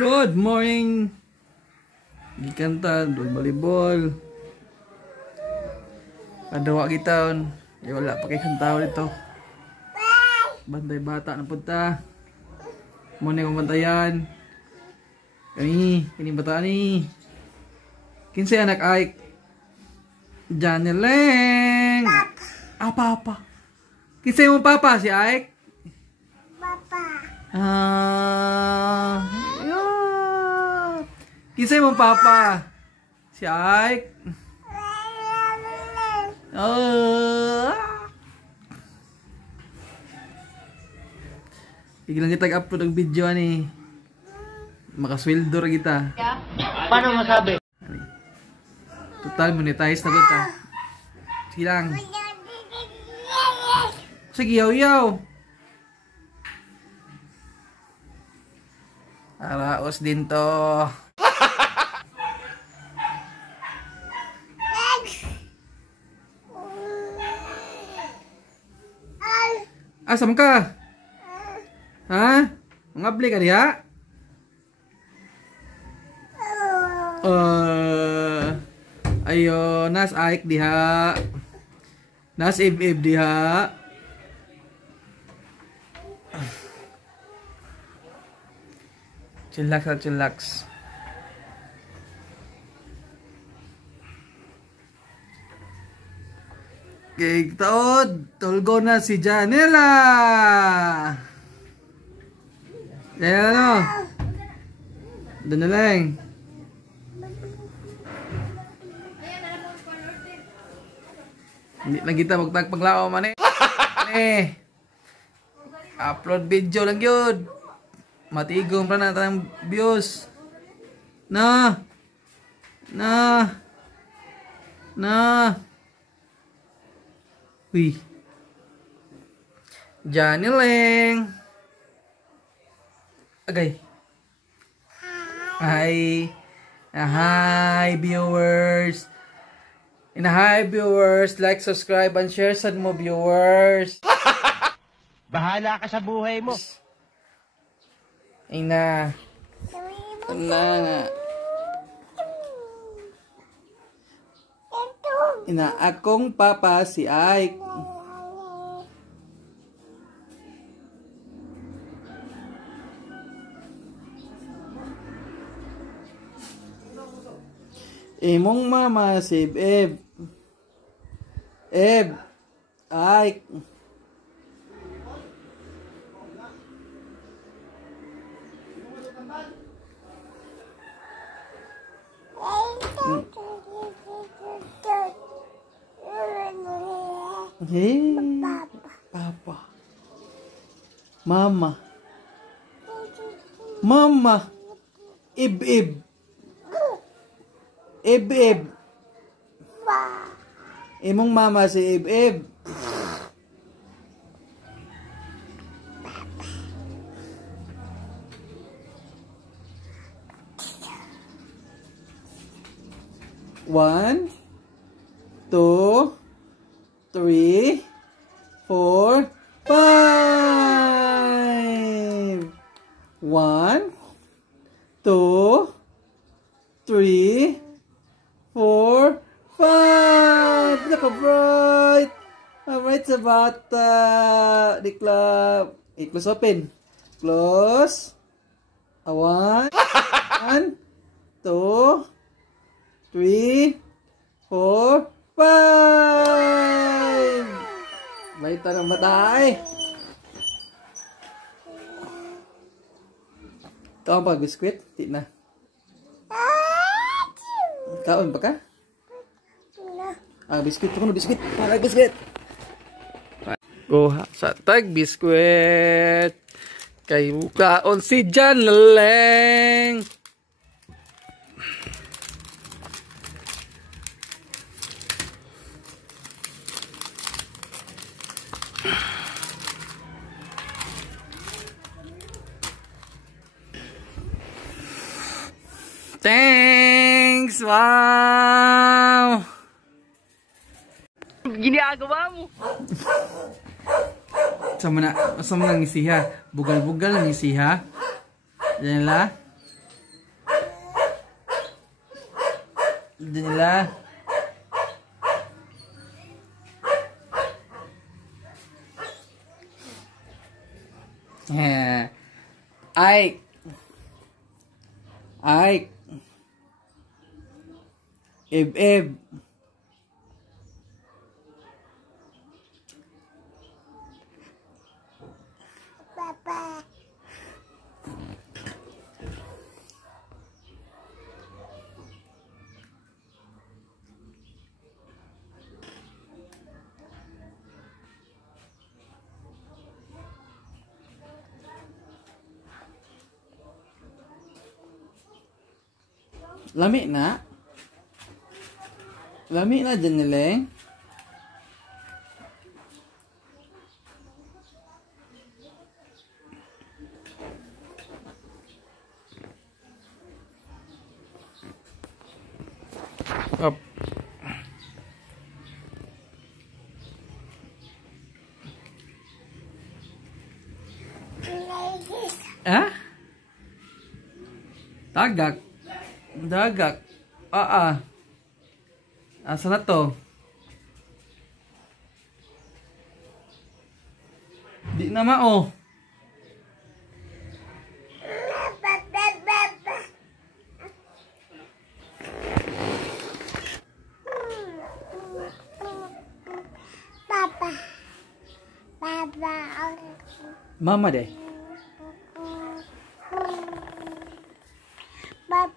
Good morning. Gikanta volleyball. Adawa kita ya wala pakai kantaw dito. Bantay bata na punta. Mo ni bantayan. Kini bata ni. Kinsa anak Aik? Janeleng. Apa? Kinsa mo papa si Aik? Kisah mo papa si Aik. Igilang kita upload ng video ani. Makasweldo kita. Paano masabi? Total monetize na kita. Silang. Sige yaw. Araos din to. Asam ka? Ha? Mangabli ka diha? Ayo, nas Aik diha. Nas Ib diha. Chillax. Okay, tulgo na si Janela. Janela no? Doon na lang. Hindi na kita magtagpaglao man upload video lang yun. Matigong pa na tayong views. Na. Wih. Janeleng. Okay. Hi viewers. Hi viewers, like, subscribe, and share sa mo viewers. Bahala ka sa buhay mo. Ina. Ina akong papa si Aik. Imong mama si Eb. Aik. Hey, papa. Mama. Ib. Imong mama si Ib. One, 2, 3, 4, 5. 1, 2, 3, 4, 5. Naka-bright. Alright sa bata. Di club. Close open. Close. 1, 2, 3, 4, 5. Baita ng mata eh. Kaon pa biskwit? Di na. Kaon pa ka? Biskwit. Kuno biskwit. Para biskwit. Kuha sa tag biskwit. Kay kaon si Janeleng. Thanks! Wow! Ginagawa mo? Sama na ng isiha. Bugal-bugal ng isiha. Janela. Janila. Ike. Ike. Ib. Papa. Lami na. Lami na dyan nileng. Up. Ah? Tagak. Dagak. Asa na to? Di na mao. Papa. Papa. Mama deh. Papa.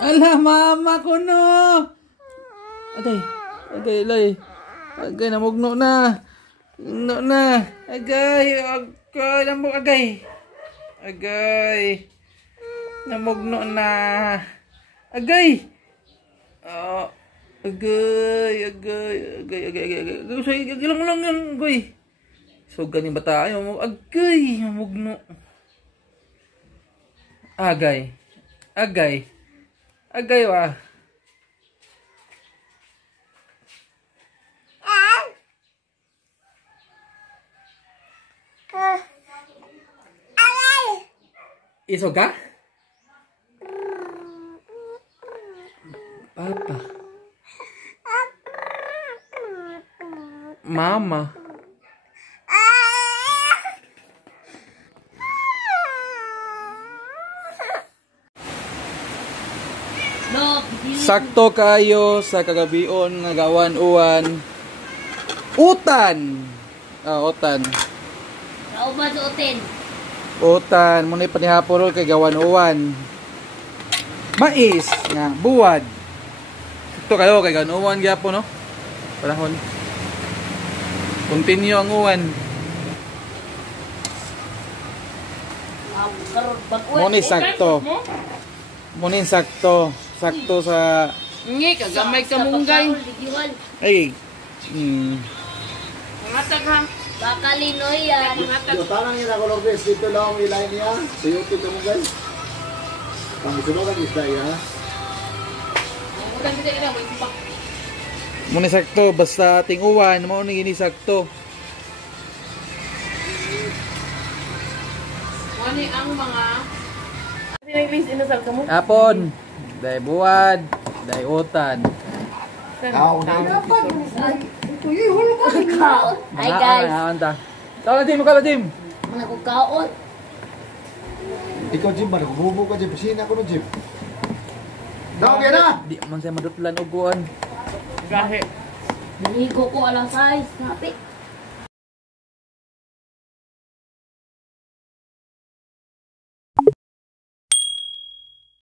Alah, mama ko no. Agay, lay. Agay, namugno na. No na. Agay, namug, agay. Agay. Namugno na. Agay. Agay. Gilang yan, agay. So, ganing bata. Agay, namugno. Agay. Agay wa. Isog ka? Papa. Mama. Sakto kayo sa kagabion nga gawan uwan. Utan. Utan. Nauban sa utin. Utan, muna panihapon kay gawan uwan. Mais nga buwad. Sakto kayo kay gawan uwan gyapon no. Panahon. Continue ang uwan. Muna sakto. Muna sakto. Sakto sa Ngi, kagamay ka munggay. ay Matag ha. Bakalinoy yan. Yo parang ina color base dito lang ang ilay niya. Sa YouTube mo guys. Pangisunog ang isda ya. Utang kita kita mo ipak. muna sakto basta ating uwan mao ni gini sakto. Wani ang mga Pinag-base inasal ka mo? Apon, day buwad, day utan. Hi guys. Anta. Tawag Jim, kala Jim. Mga kukaon. Ikaw Jim ba nagbubo ka Jim? Sina ko no Jim. Daw gyud na. Di man say madutlan og kuan. Gahe. Naligo ko alas 6. Napi.